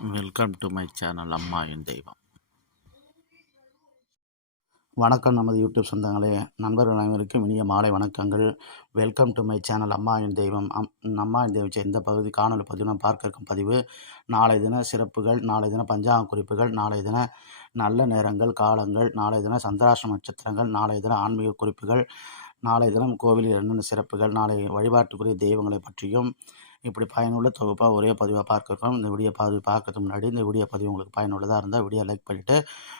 Welcome to my channel அம்மா என் தெய்வம். வணக்கம் நமது யூடியூப் சொந்தங்களே, நண்பர்கள் அனைவருக்கும் இனிய மாலை வணக்கங்கள். வெல்கம் டு மை சேனல் அம்மா என் தெய்வம். அம்மா என் தெய்வம் இந்த பகுதி காணொலி பதிவு நாம் பார்க்க இருக்கும் பதிவு நாளைய தின சிறப்புகள், நாளைய தின பஞ்சாங்க குறிப்புகள், நாளைய தின நல்ல நேரங்கள் காலங்கள், நாளைய தின சந்திராஷ்டம நட்சத்திரங்கள், நாளைய தின ஆன்மீக குறிப்புகள், நாளைய தினம் கோவிலில் என்னென்ன சிறப்புகள், நாளை வழிபாட்டுக்குரிய தெய்வங்களை பற்றியும் இப்படி பயனுள்ள தொகுப்பாக ஒரே பதிவாக பார்க்குறோம். இந்த வீடியோ பதிவு பார்க்கறதுக்கு முன்னாடி இந்த வீடியோ பதிவு உங்களுக்கு பயனுள்ளதாக இருந்தால் வீடியோ லைக் பண்ணிவிட்டு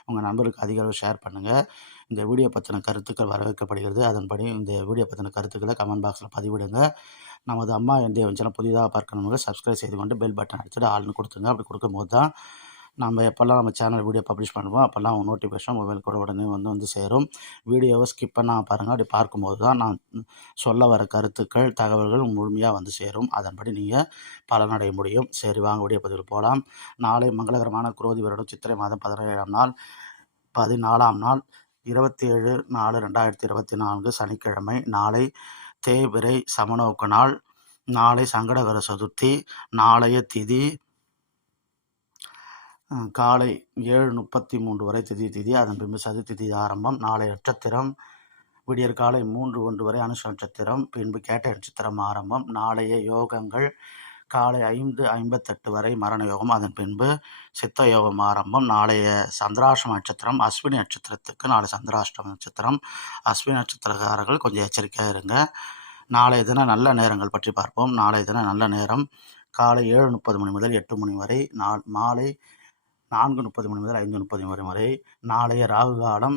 உங்கள் நண்பருக்கு அதிக அளவு ஷேர் பண்ணுங்கள். இந்த வீடியோ பற்றின கருத்துக்கள் வரவேற்கப்படுகிறது. அதன்படி இந்த வீடியோ பற்றின கருத்துக்களை கமெண்ட் பாக்ஸில் பதிவிடுங்க. நமது அம்மா என் தெய்வம் சேனல் புதிதாக பார்க்கணுங்க சப்ஸ்கிரைப் செய்து கொண்டு பெல் பட்டன் அடிச்சுட்டு ஆள்னு கொடுத்துங்க. அப்படி கொடுக்கும்போது தான் நம்ம எப்போல்லாம் நம்ம சேனல் வீடியோ பப்ளிஷ் பண்ணுவோம் அப்போல்லாம் நோட்டிஃபிகேஷன் மொபைல் கூட உடனே வந்து சேரும். வீடியோவை ஸ்கிப் பண்ணால் பாருங்கள். அப்படி பார்க்கும்போது தான் நான் சொல்ல வர கருத்துக்கள் தகவல்கள் முழுமையாக வந்து சேரும். அதன்படி நீங்கள் பலனடைய முடியும். சரி, வாங்க வீடியோ பதிவில் போகலாம். நாளை மங்களகரமான குரோதி வருடம் சித்திரை மாதம் 17ஆம் நாள் 14ஆம் நாள் 27/4/2024 சனிக்கிழமை. நாளை தேய்பிறை சமநோக்கு நாள். நாளை சங்கடகர சதுர்த்தி. நாளைய திதி காலை 7:33 வரை திதி. அதன் பின்பு சதுர்த்தி திதி ஆரம்பம். நாளை நட்சத்திரம் விடியற் காலை 3:01 வரை அனுஷ நட்சத்திரம், பின்பு கேட்டை நட்சத்திரம் ஆரம்பம். நாளைய யோகங்கள் காலை 5:58 வரை மரண யோகம், அதன் பின்பு சித்த யோகம் ஆரம்பம். நாளைய சந்திராஷ்டம நட்சத்திரம் அஸ்வினி நட்சத்திரத்துக்கு நாளை சந்திராஷ்டம நட்சத்திரம். அஸ்வினி நட்சத்திரக்காரர்கள் கொஞ்சம் எச்சரிக்கையாக இருங்க. நாளைய தினம் நல்ல நேரங்கள் பற்றி பார்ப்போம். நாளைய தினம் நல்ல நேரம் காலை 7:30 மணி முதல் 8 மணி வரை, மாலை 4:30 மணி முதல் 5:30 மணி வரை. நாளைய ராகு காலம்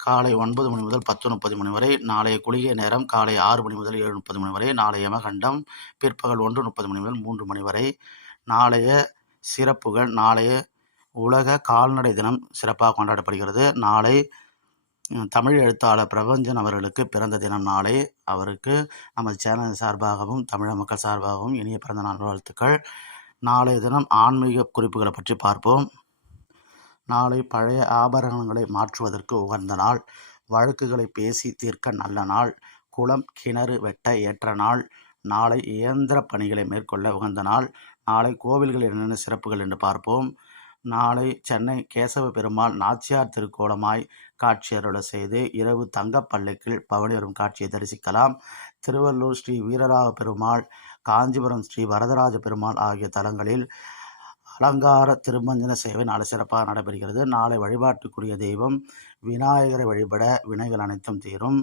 காலை 9 மணி முதல் 10:30 மணி வரை. நாளைய குளிகை நேரம் காலை 6 மணி முதல் 7:30 மணி வரை. நாளைய யமகண்டம் பிற்பகல் 1:30 மணி முதல் 3 மணி வரை. நாளைய சிறப்புகள், நாளைய உலக கால்நடை தினம் சிறப்பாக கொண்டாடப்படுகிறது. நாளை தமிழ் எழுத்தாளர் பிரபஞ்சன் அவர்களுக்கு பிறந்த தினம். நாளை அவருக்கு நமது சேனல் சார்பாகவும் தமிழக மக்கள் சார்பாகவும் இனிய பிறந்த நாள் வாழ்த்துக்கள். நாளைய தினம் ஆன்மீக குறிப்புகளை பற்றி பார்ப்போம். நாளை பழைய ஆபரணங்களை மாற்றுவதற்கு உகந்த நாள். வழக்குகளை பேசி தீர்க்க நல்ல நாள். குளம் கிணறு வெட்ட ஏற்ற நாள். நாளை இயந்திர பணிகளை மேற்கொள்ள உகந்த நாள். நாளை கோவில்களில் என்னென்ன சிறப்புகள் என்று பார்ப்போம். நாளை சென்னை கேசவ பெருமாள் நாச்சியார் திருக்கோலமாய் காட்சியருள செய்து இரவு தங்கப்பல்லக்கில் பவனி வரும் காட்சியை தரிசிக்கலாம். திருவள்ளூர் ஸ்ரீ வீரராக பெருமாள், காஞ்சிபுரம் ஸ்ரீ வரதராஜ பெருமாள் ஆகிய தலங்களில் அலங்கார திருமஞ்சன சேவை நாளை சிறப்பாக நடைபெறுகிறது. நாளை வழிபாட்டுக்குரிய தெய்வம் விநாயகரை வழிபட வினைகள் அனைத்தும் தீரும்.